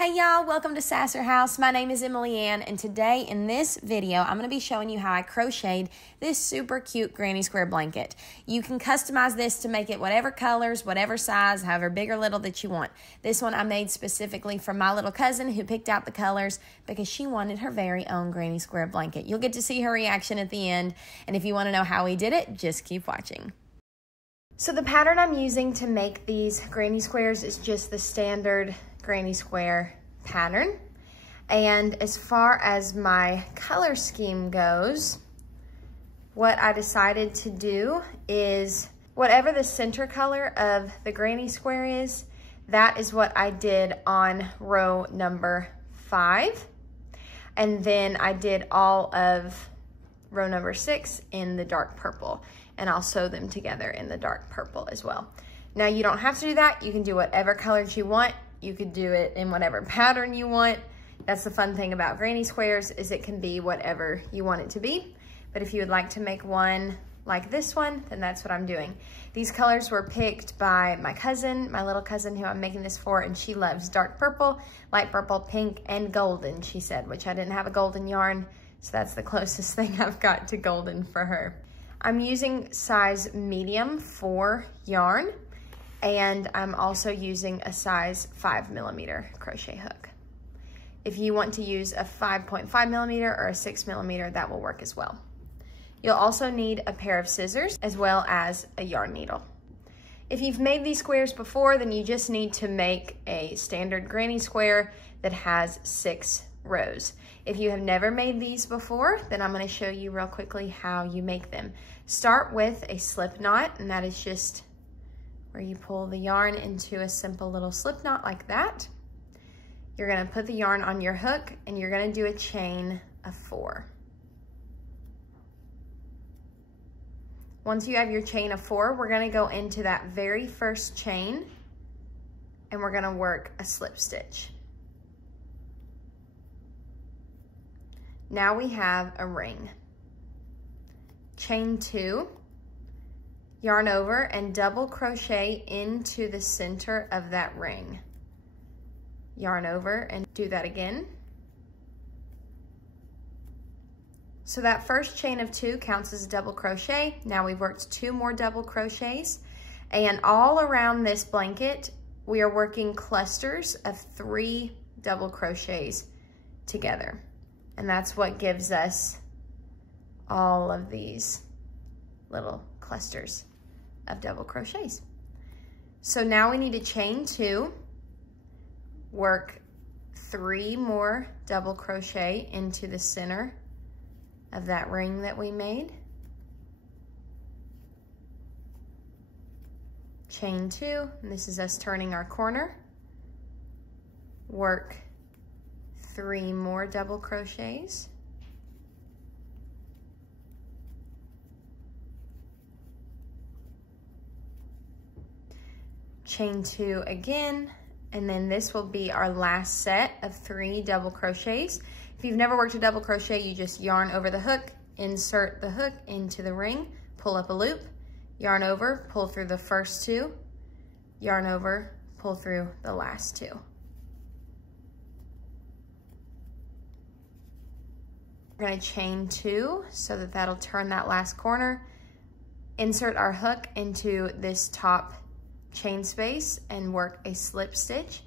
Hey y'all, welcome to Sasser House. My name is Emily Ann, and today in this video, I'm going to be showing you how I crocheted this super cute granny square blanket. You can customize this to make it whatever colors, whatever size, however big or little that you want. This one I made specifically for my little cousin who picked out the colors because she wanted her very own granny square blanket. You'll get to see her reaction at the end, and if you want to know how we did it, just keep watching. So the pattern I'm using to make these granny squares is just the standard granny square pattern. And as far as my color scheme goes, what I decided to do is whatever the center color of the granny square is, that is what I did on row number 5. And then I did all of row number 6 in the dark purple, and I'll sew them together in the dark purple as well. Now you don't have to do that. You can do whatever colors you want. You could do it in whatever pattern you want. That's the fun thing about granny squares, is it can be whatever you want it to be. But if you would like to make one like this one, then that's what I'm doing. These colors were picked by my cousin, my little cousin who I'm making this for, and she loves dark purple, light purple, pink, and golden, she said, which I didn't have a golden yarn, so that's the closest thing I've got to golden for her. I'm using size medium for yarn, and I'm also using a size 5mm crochet hook. If you want to use a 5.5mm or a 6mm, that will work as well. You'll also need a pair of scissors as well as a yarn needle. If you've made these squares before, then you just need to make a standard granny square that has 6 rows. If you have never made these before, then I'm going to show you real quickly how you make them. Start with a slip knot, and that is just where you pull the yarn into a simple little slip knot like that. You're going to put the yarn on your hook, and you're going to do a chain of 4. Once you have your chain of 4, we're going to go into that very first chain, and we're going to work a slip stitch. Now we have a ring. Chain 2, yarn over and double crochet into the center of that ring. Yarn over and do that again. So that first chain of 2 counts as a double crochet. Now we've worked 2 more double crochets, and all around this blanket we are working clusters of 3 double crochets together. And that's what gives us all of these little clusters of double crochets. So now we need to chain 2, work 3 more double crochet into the center of that ring that we made. Chain 2, and this is us turning our corner. Work 3 more double crochets. Chain 2 again, and then this will be our last set of 3 double crochets. If you've never worked a double crochet, you just yarn over the hook, insert the hook into the ring, pull up a loop, yarn over, pull through the first 2, yarn over, pull through the last 2. We're going to chain 2 so that that'll turn that last corner, insert our hook into this top chain space and work a slip stitch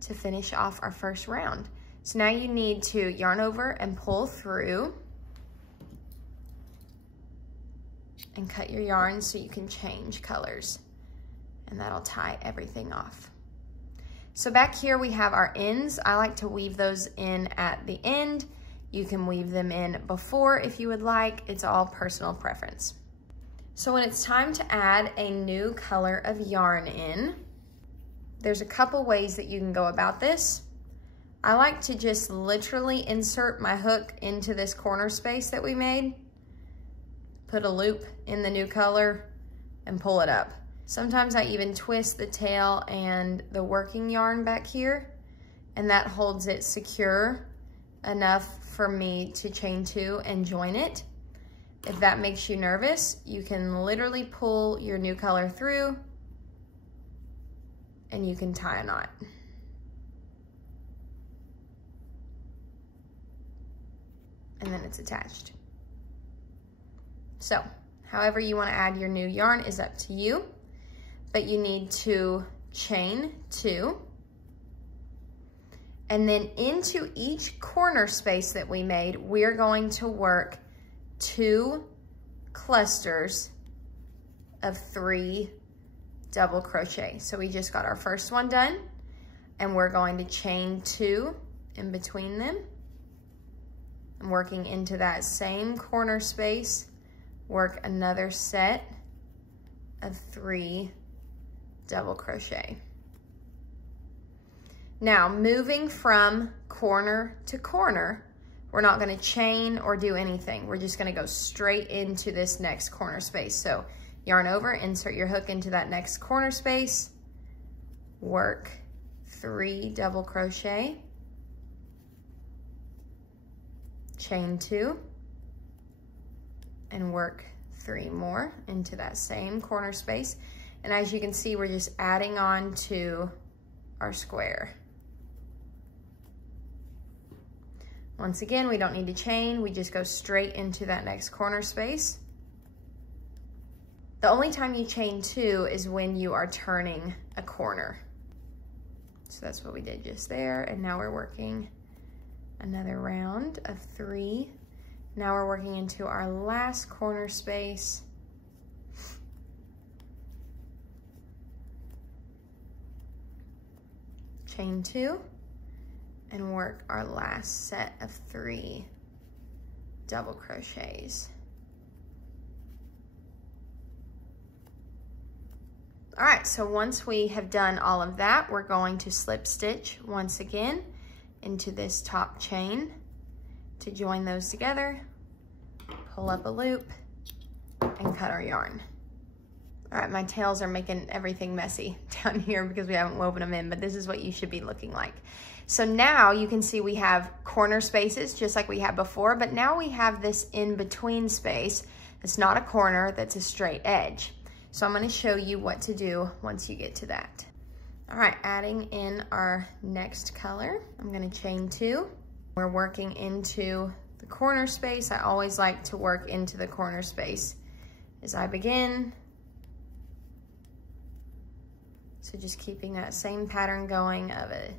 to finish off our first round. So now you need to yarn over and pull through and cut your yarn so you can change colors, and that'll tie everything off. So back here we have our ends. I like to weave those in at the end. You can weave them in before if you would like. It's all personal preference. So when it's time to add a new color of yarn in, there's a couple ways that you can go about this. I like to just literally insert my hook into this corner space that we made, put a loop in the new color, and pull it up. Sometimes I even twist the tail and the working yarn back here, and that holds it secure enough for me to chain 2 and join it. If that makes you nervous, you can literally pull your new color through and you can tie a knot. then it's attached. So, however you want to add your new yarn is up to you, but you need to chain 2, and then into each corner space that we made, we're going to work 2 clusters of 3 double crochet. So we just got our first one done, and we're going to chain 2 in between them. I'm working into that same corner space, work another set of 3 double crochet. Now, moving from corner to corner, we're not going to chain or do anything. We're just going to go straight into this next corner space. So yarn over, insert your hook into that next corner space, work 3 double crochet, chain 2, and work 3 more into that same corner space. And as you can see, we're just adding on to our square. Once again, we don't need to chain, we just go straight into that next corner space. The only time you chain 2 is when you are turning a corner. So that's what we did just there, and now we're working another round of 3. Now we're working into our last corner space. Chain 2, and work our last set of 3 double crochets. All right, so once we have done all of that, we're going to slip stitch once again into this top chain to join those together, pull up a loop, and cut our yarn. All right, my tails are making everything messy down here because we haven't woven them in, but this is what you should be looking like. So now you can see we have corner spaces just like we had before, but now we have this in-between space. It's not a corner, that's a straight edge. So I'm gonna show you what to do once you get to that. All right, adding in our next color, I'm gonna chain 2. We're working into the corner space. I always like to work into the corner space as I begin. So just keeping that same pattern going of a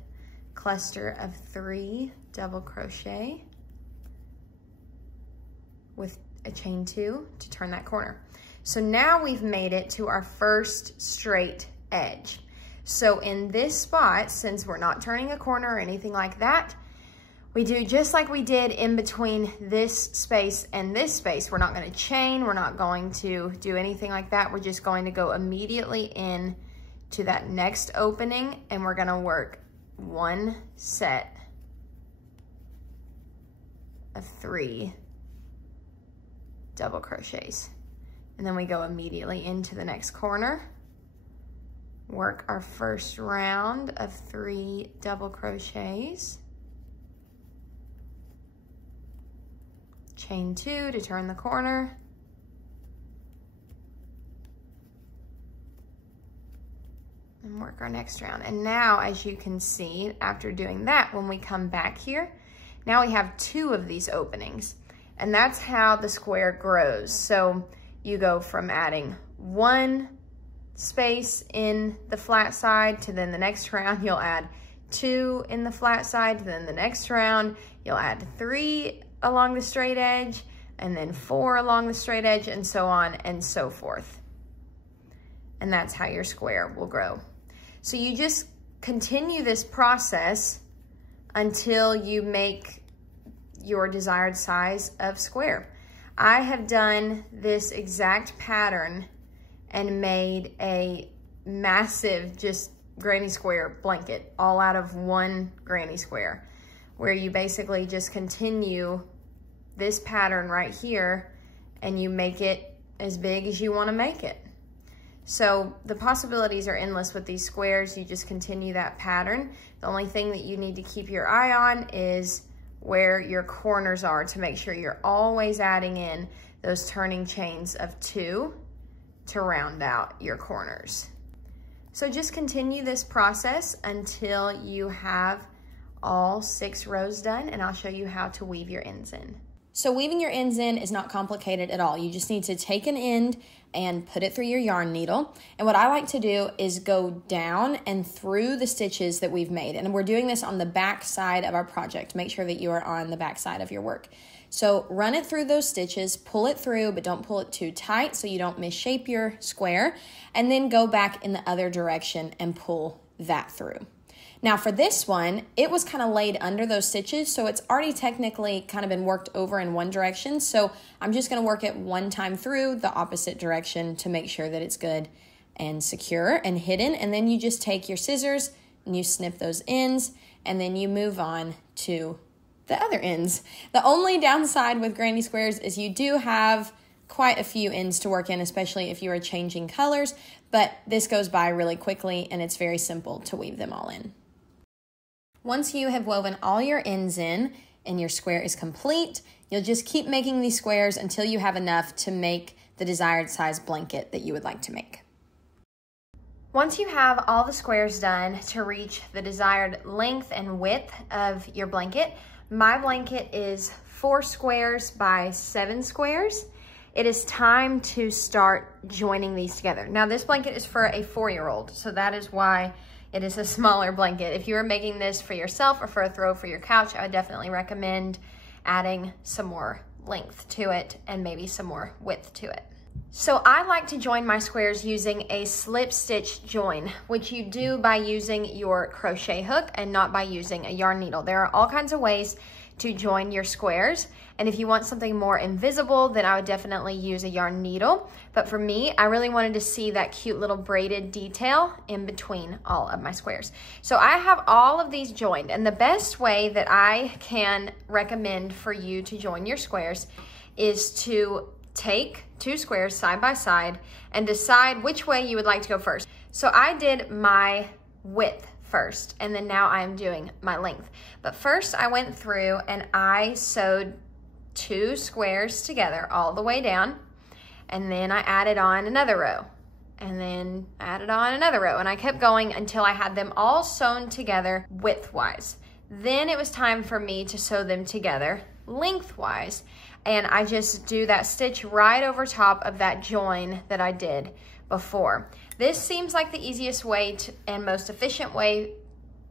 cluster of 3 double crochet with a chain 2 to turn that corner. So now we've made it to our first straight edge. So in this spot, since we're not turning a corner or anything like that, we do just like we did in between this space and this space. We're not going to chain, we're not going to do anything like that. We're just going to go immediately in to that next opening, and we're going to work 1 set of 3 double crochets. And then we go immediately into the next corner, work our first round of 3 double crochets, chain 2 to turn the corner, and work our next round. And now, as you can see, after doing that, when we come back here, now we have 2 of these openings, and that's how the square grows. So you go from adding 1 space in the flat side to then the next round you'll add 2 in the flat side, then the next round you'll add 3 along the straight edge, and then 4 along the straight edge, and so on and so forth. And that's how your square will grow. So you just continue this process until you make your desired size of square. I have done this exact pattern and made a massive just granny square blanket all out of 1 granny square, where you basically just continue this pattern right here and you make it as big as you want to make it. So the possibilities are endless with these squares. You just continue that pattern. The only thing that you need to keep your eye on is where your corners are to make sure you're always adding in those turning chains of 2 to round out your corners. So just continue this process until you have all 6 rows done, and I'll show you how to weave your ends in. So weaving your ends in is not complicated at all. You just need to take an end and put it through your yarn needle. And what I like to do is go down and through the stitches that we've made. And we're doing this on the back side of our project. Make sure that you are on the back side of your work. So run it through those stitches, pull it through, but don't pull it too tight so you don't misshape your square. And then go back in the other direction and pull that through. Now for this one, it was kind of laid under those stitches, so it's already technically kind of been worked over in one direction. So I'm just going to work it one time through the opposite direction to make sure that it's good and secure and hidden. And then you just take your scissors and you snip those ends, and then you move on to the other ends. The only downside with granny squares is you do have quite a few ends to work in, especially if you are changing colors, but this goes by really quickly and it's very simple to weave them all in. Once you have woven all your ends in and your square is complete, you'll just keep making these squares until you have enough to make the desired size blanket that you would like to make. Once you have all the squares done to reach the desired length and width of your blanket, my blanket is 4 squares by 7 squares. It is time to start joining these together. Now this blanket is for a 4-year-old, so that is why it is a smaller blanket. If you are making this for yourself or for a throw for your couch, I would definitely recommend adding some more length to it and maybe some more width to it. So I like to join my squares using a slip stitch join, which you do by using your crochet hook and not by using a yarn needle. There are all kinds of ways to join your squares. And if you want something more invisible, then I would definitely use a yarn needle. But for me, I really wanted to see that cute little braided detail in between all of my squares. So I have all of these joined, and the best way that I can recommend for you to join your squares is to take 2 squares side by side and decide which way you would like to go first. So I did my width first, and then now I'm doing my length. But first I went through and I sewed 2 squares together all the way down, and then I added on another row, and then added on another row, and I kept going until I had them all sewn together widthwise. Then it was time for me to sew them together lengthwise, and I just do that stitch right over top of that join that I did before. This seems like the easiest way and most efficient way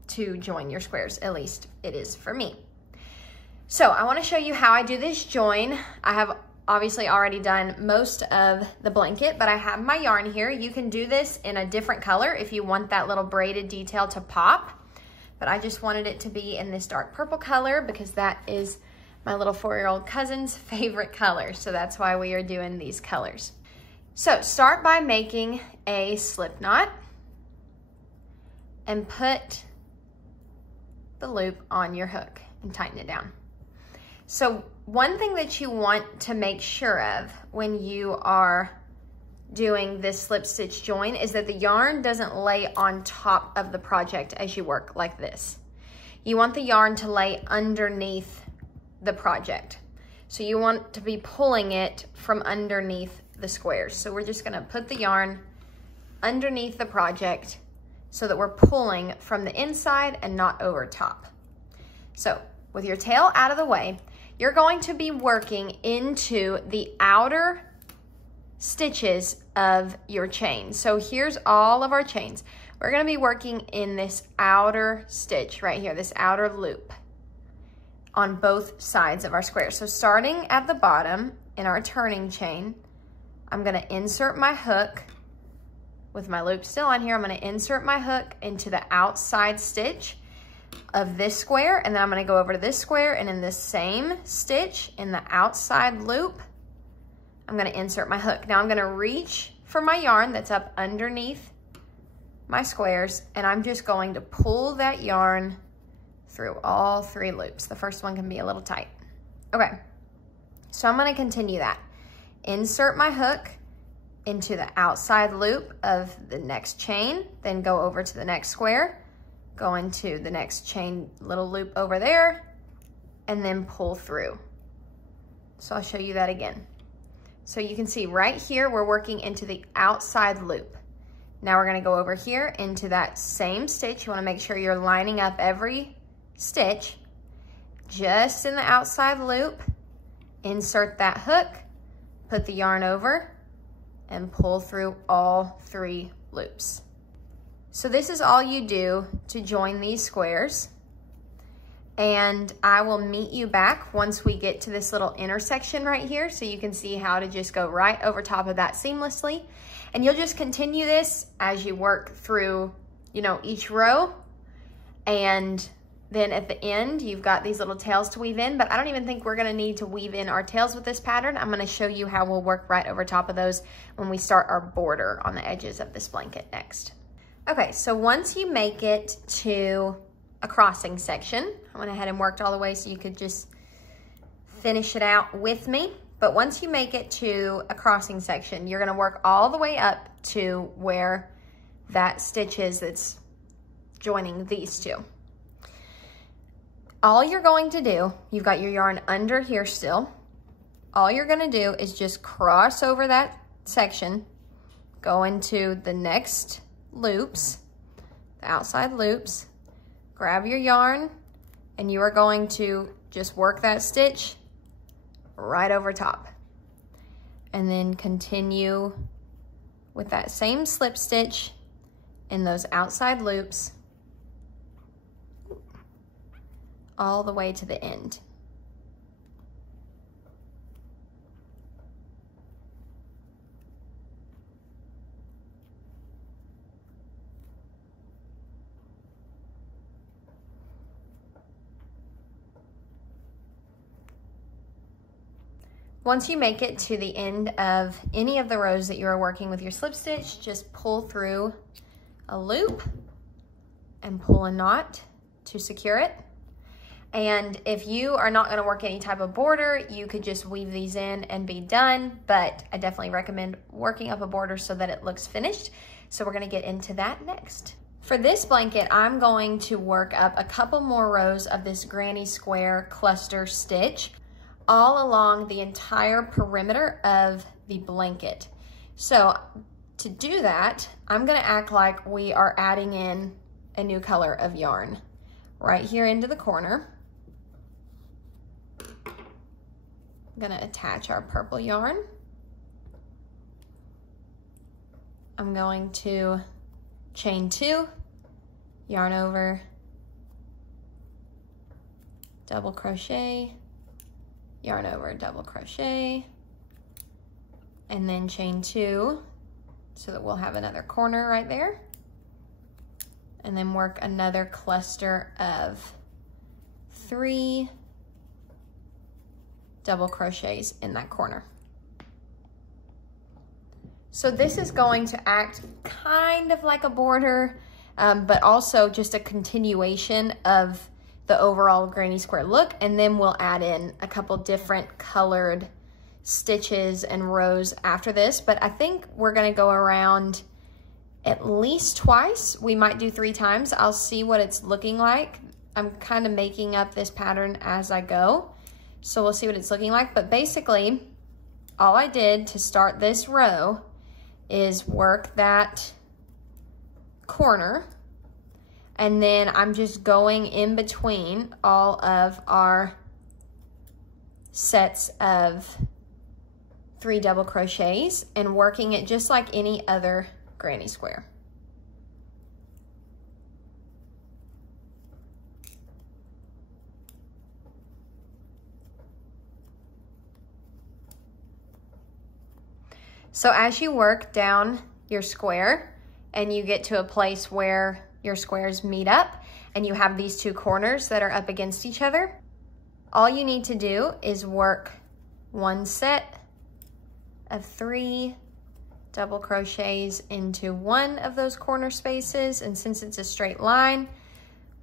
to join your squares, at least it is for me. So I want to show you how I do this join. I have obviously already done most of the blanket, but I have my yarn here. You can do this in a different color if you want that little braided detail to pop, but I just wanted it to be in this dark purple color because that is my little 4-year-old cousin's favorite color, so that's why we are doing these colors. So start by making a slip knot and put the loop on your hook and tighten it down. So one thing that you want to make sure of when you are doing this slip stitch join is that the yarn doesn't lay on top of the project as you work like this. You want the yarn to lay underneath the project. So you want to be pulling it from underneath the squares. So we're just gonna put the yarn underneath the project so that we're pulling from the inside and not over top. So with your tail out of the way, you're going to be working into the outer stitches of your chain. So here's all of our chains. We're gonna be working in this outer stitch right here, this outer loop on both sides of our square. So starting at the bottom in our turning chain, I'm gonna insert my hook with my loop still on here. I'm gonna insert my hook into the outside stitch of this square, and then I'm gonna go over to this square, and in this same stitch in the outside loop, I'm gonna insert my hook. Now I'm gonna reach for my yarn that's up underneath my squares, and I'm just going to pull that yarn through all 3 loops. The first one can be a little tight. Okay, so I'm gonna continue that. Insert my hook into the outside loop of the next chain, then go over to the next square, go into the next chain little loop over there, and then pull through. So I'll show you that again. So you can see right here, we're working into the outside loop. Now we're gonna go over here into that same stitch. You wanna make sure you're lining up every stitch just in the outside loop, insert that hook, put the yarn over, and pull through all 3 loops. So this is all you do to join these squares. And I will meet you back once we get to this little intersection right here, so you can see how to just go right over top of that seamlessly. And you'll just continue this as you work through, you know, each row. And then at the end, you've got these little tails to weave in, but I don't even think we're gonna need to weave in our tails with this pattern. I'm gonna show you how we'll work right over top of those when we start our border on the edges of this blanket next. Okay, so once you make it to a crossing section, I went ahead and worked all the way so you could just finish it out with me. But once you make it to a crossing section, you're gonna work all the way up to where that stitch is that's joining these two. All you're going to do, you've got your yarn under here still. All you're gonna do is just cross over that section, go into the next loops, the outside loops, grab your yarn, and you are going to just work that stitch right over top. And then continue with that same slip stitch in those outside loops all the way to the end. Once you make it to the end of any of the rows that you are working with your slip stitch, just pull through a loop and pull a knot to secure it. And if you are not gonna work any type of border, you could just weave these in and be done, but I definitely recommend working up a border so that it looks finished. So we're gonna get into that next. For this blanket, I'm going to work up a couple more rows of this granny square cluster stitch all along the entire perimeter of the blanket. So to do that, I'm gonna act like we are adding in a new color of yarn right here into the corner. I'm gonna attach our purple yarn. I'm going to chain 2, yarn over, double crochet, yarn over, double crochet, and then chain 2 so that we'll have another corner right there, and then work another cluster of 3 double crochets in that corner. So this is going to act kind of like a border, but also just a continuation of the overall granny square look, and then we'll add in a couple different colored stitches and rows after this. But I think we're gonna go around at least twice. We might do 3 times. I'll see what it's looking like. I'm kind of making up this pattern as I go, so we'll see what it's looking like. But basically, all I did to start this row is work that corner, and then I'm just going in between all of our sets of 3 double crochets and working it just like any other granny square. So as you work down your square and you get to a place where your squares meet up and you have these 2 corners that are up against each other, all you need to do is work 1 set of 3 double crochets into one of those corner spaces. And since it's a straight line,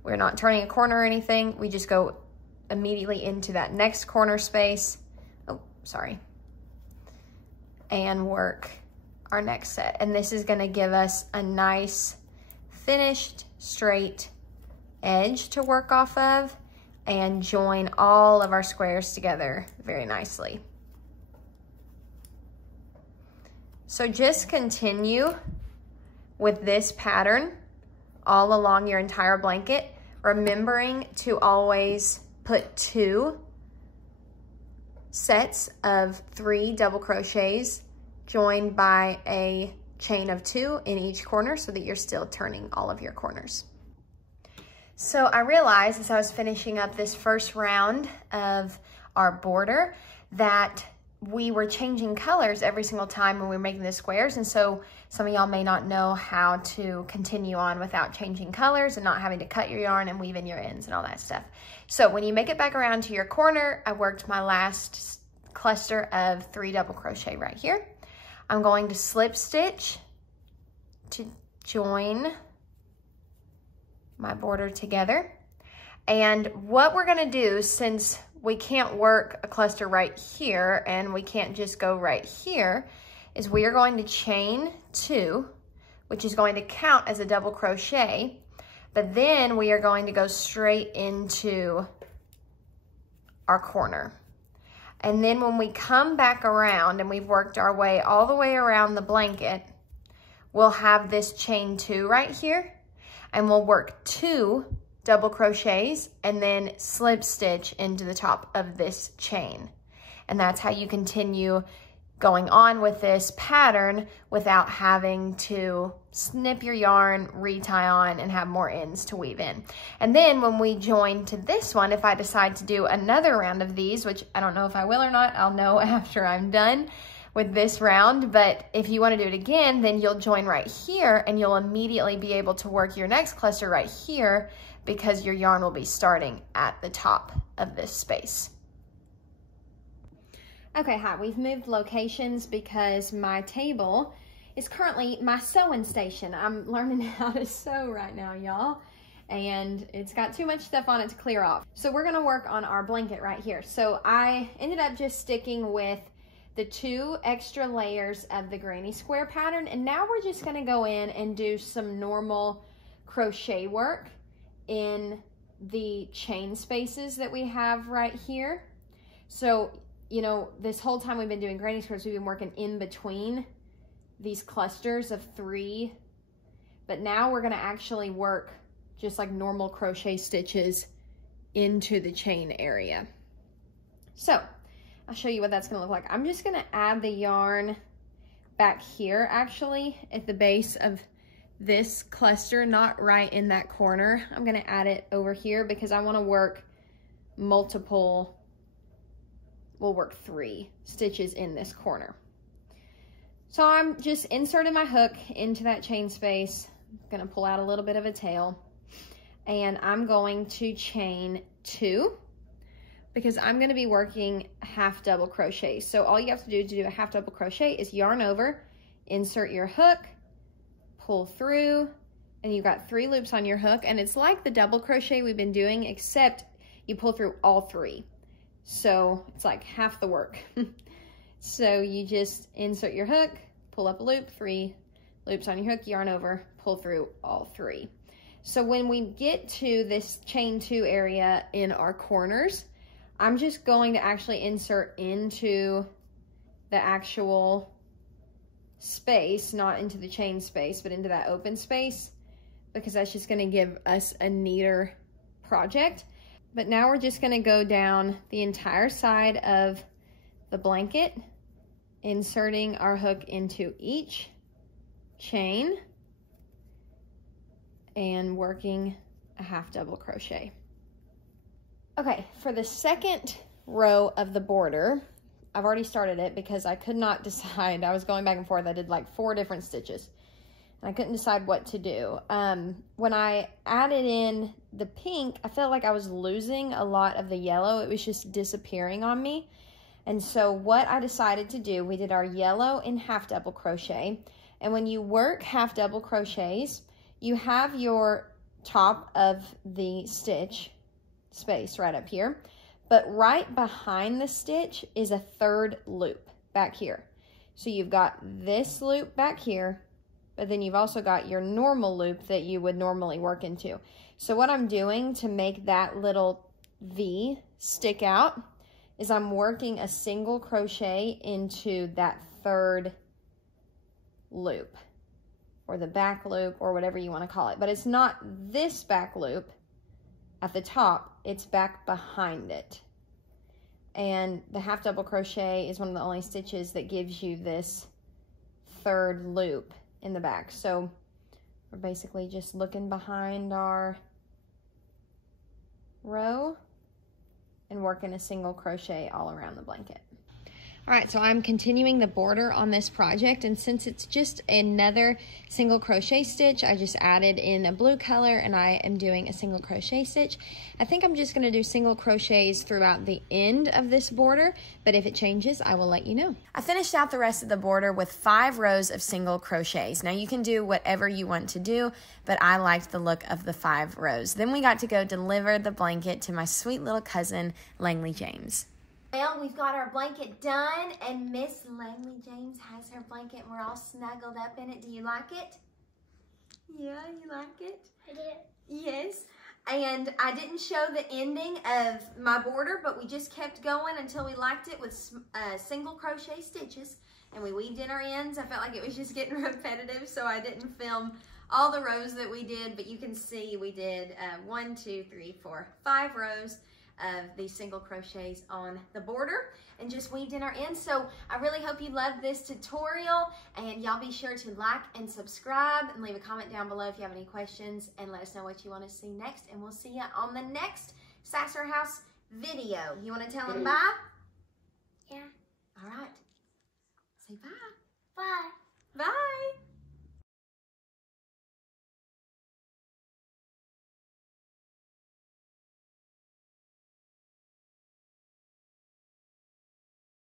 we're not turning a corner or anything. We just go immediately into that next corner space. Oh, sorry. And work our next set. And this is gonna give us a nice finished straight edge to work off of and join all of our squares together very nicely. So just continue with this pattern all along your entire blanket, remembering to always put 2 sets of 3 double crochets joined by a chain of 2 in each corner so that you're still turning all of your corners. So I realized as I was finishing up this first round of our border that we were changing colors every single time when we were making the squares, and so some of y'all may not know how to continue on without changing colors and not having to cut your yarn and weave in your ends and all that stuff. So when you make it back around to your corner, I worked my last cluster of 3 double crochet right here. I'm going to slip stitch to join my border together. And what we're gonna do, since we can't work a cluster right here and we can't just go right here, is we are going to chain 2, which is going to count as a double crochet, but then we are going to go straight into our corner. And then when we come back around and we've worked our way all the way around the blanket, we'll have this chain 2 right here, and we'll work 2 double crochets and then slip stitch into the top of this chain. And that's how you continue going on with this pattern without having to snip your yarn, retie on, and have more ends to weave in. And then when we join to this one, if I decide to do another round of these, which I don't know if I will or not, I'll know after I'm done with this round, but if you want to do it again, then you'll join right here and you'll immediately be able to work your next cluster right here because your yarn will be starting at the top of this space. Okay, hi, we've moved locations because my table is currently my sewing station. I'm learning how to sew right now, y'all, and it's got too much stuff on it to clear off. So we're gonna work on our blanket right here. So I ended up just sticking with the 2 extra layers of the granny square pattern, and now we're just gonna go in and do some normal crochet work in the chain spaces that we have right here. So, you know, this whole time we've been doing granny squares, we've been working in between these clusters of 3, but now we're gonna actually work just like normal crochet stitches into the chain area. So I'll show you what that's gonna look like. I'm just gonna add the yarn back here actually at the base of this cluster, not right in that corner. I'm gonna add it over here because I wanna work multiple, we'll work 3 stitches in this corner. So I'm just inserting my hook into that chain space. I'm gonna pull out a little bit of a tail, and I'm going to chain 2 because I'm gonna be working half double crochet. So all you have to do a half double crochet is yarn over, insert your hook, pull through, and you've got 3 loops on your hook, and it's like the double crochet we've been doing, except you pull through all 3. So it's like half the work. So you just insert your hook, pull up a loop, 3 loops on your hook, yarn over, pull through all 3. So when we get to this chain 2 area in our corners, I'm just going to actually insert into the actual space, not into the chain space, but into that open space, because that's just going to give us a neater project. But now we're just going to go down the entire side of the blanket, inserting our hook into each chain and working a half double crochet. Okay, for the second row of the border, I've already started it because I could not decide. I was going back and forth. I did like 4 different stitches and I couldn't decide what to do. When I added in the pink, I felt like I was losing a lot of the yellow. It was just disappearing on me. And so what I decided to do, we did our yellow in half double crochet. And when you work half double crochets, you have your top of the stitch space right up here. But right behind the stitch is a 3rd loop back here. So you've got this loop back here, but then you've also got your normal loop that you would normally work into. So what I'm doing to make that little V stick out is I'm working a single crochet into that 3rd loop, or the back loop, or whatever you want to call it. But it's not this back loop at the top, it's back behind it. And the half double crochet is one of the only stitches that gives you this third loop in the back. So we're basically just looking behind our row and working a single crochet all around the blanket. All right, so I'm continuing the border on this project, and since it's just another single crochet stitch, I just added in a blue color and I am doing a single crochet stitch. I think I'm just gonna do single crochets throughout the end of this border, but if it changes, I will let you know. I finished out the rest of the border with 5 rows of single crochets. Now you can do whatever you want to do, but I liked the look of the 5 rows. Then we got to go deliver the blanket to my sweet little cousin, Langley James. Well, we've got our blanket done, and Miss Langley James has her blanket, and we're all snuggled up in it. Do you like it? Yeah, you like it? I did. Yes. And I didn't show the ending of my border, but we just kept going until we liked it with single crochet stitches, and we weaved in our ends. I felt like it was just getting repetitive, so I didn't film all the rows that we did, but you can see we did 1, 2, 3, 4, 5 rows of these single crochets on the border and just weaved in our ends. So I really hope you loved this tutorial, and y'all be sure to like and subscribe and leave a comment down below if you have any questions, and let us know what you want to see next, and we'll see you on the next Sasser House video. You want to tell them bye? Yeah. All right. Say bye.